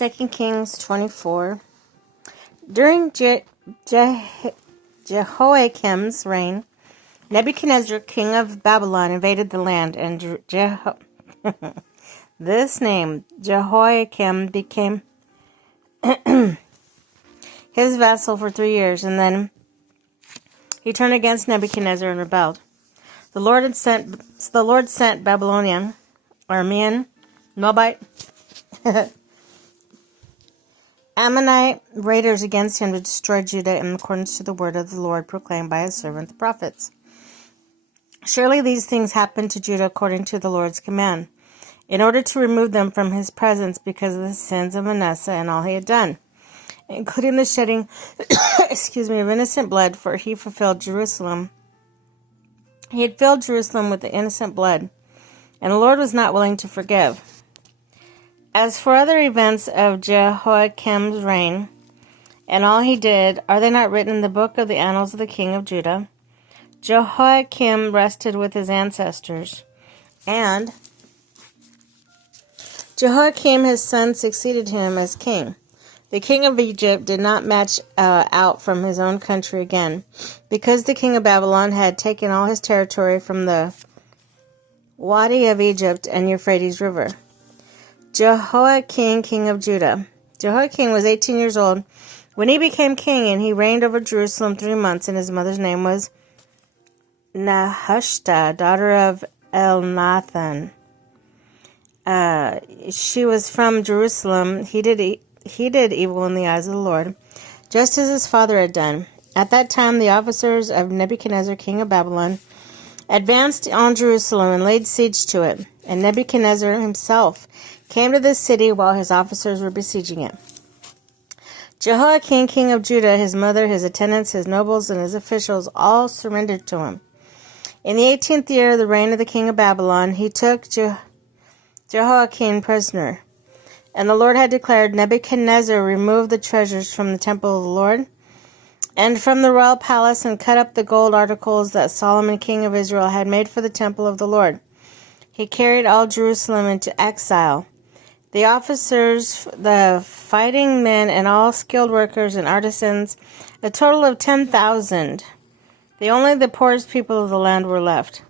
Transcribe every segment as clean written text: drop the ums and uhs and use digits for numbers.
2 Kings 24. During Jehoiakim's reign, Nebuchadnezzar, king of Babylon, invaded the land, and this name, Jehoiakim, became his vassal for 3 years, and then he turned against Nebuchadnezzar and rebelled. The Lord sent Babylonian, Aramean, Moabite, Ammonite raiders against him to destroy Judah in accordance to the word of the Lord proclaimed by his servant the prophets. Surely these things happened to Judah according to the Lord's command, in order to remove them from his presence because of the sins of Manasseh and all he had done, including the shedding of innocent blood, for he filled Jerusalem with the innocent blood, and the Lord was not willing to forgive. As for other events of Jehoiakim's reign, and all he did, are they not written in the book of the annals of the king of Judah? Jehoiakim rested with his ancestors, and Jehoiakim his son succeeded him as king. The king of Egypt did not march out from his own country again, because the king of Babylon had taken all his territory from the Wadi of Egypt and Euphrates River. Jehoiakim, king of Judah. Jehoiakim was 18 years old when he became king, and he reigned over Jerusalem 3 months, and his mother's name was Nehushta, daughter of Elnathan. She was from Jerusalem. He did evil in the eyes of the Lord, just as his father had done. At that time, the officers of Nebuchadnezzar, king of Babylon, advanced on Jerusalem and laid siege to it, and Nebuchadnezzar himself came to this city while his officers were besieging it. Jehoiakim, king of Judah, his mother, his attendants, his nobles, and his officials all surrendered to him. In the 18th year of the reign of the king of Babylon, he took Jehoiakim prisoner. And the Lord had declared, Nebuchadnezzar removed the treasures from the temple of the Lord and from the royal palace, and cut up the gold articles that Solomon, king of Israel, had made for the temple of the Lord. He carried all Jerusalem into exile. The officers, the fighting men, and all skilled workers and artisans, a total of 10,000. Only the poorest people of the land were left.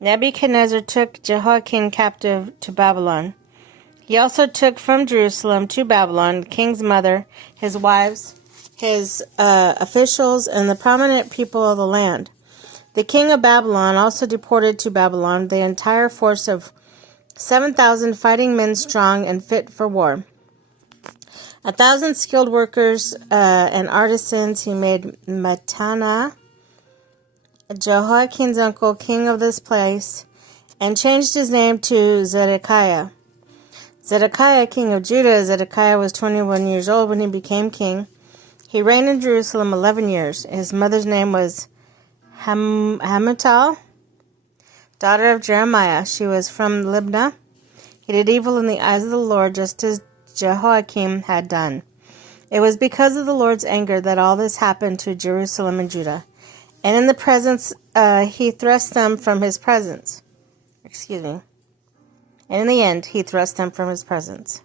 Nebuchadnezzar took Jehoiakim captive to Babylon. He also took from Jerusalem to Babylon the king's mother, his wives, his officials, and the prominent people of the land. The king of Babylon also deported to Babylon the entire force of 7,000 fighting men strong and fit for war. 1,000 skilled workers and artisans he made Mattaniah, Jehoiakim's uncle, king of this place, and changed his name to Zedekiah. Zedekiah, king of Judah. Zedekiah was 21 years old when he became king. He reigned in Jerusalem 11 years. His mother's name was Hamutal, daughter of Jeremiah. She was from Libnah. He did evil in the eyes of the Lord, just as Jehoiakim had done. It was because of the Lord's anger that all this happened to Jerusalem and Judah. And in the presence, he thrust them from his presence. And in the end, he thrust them from his presence.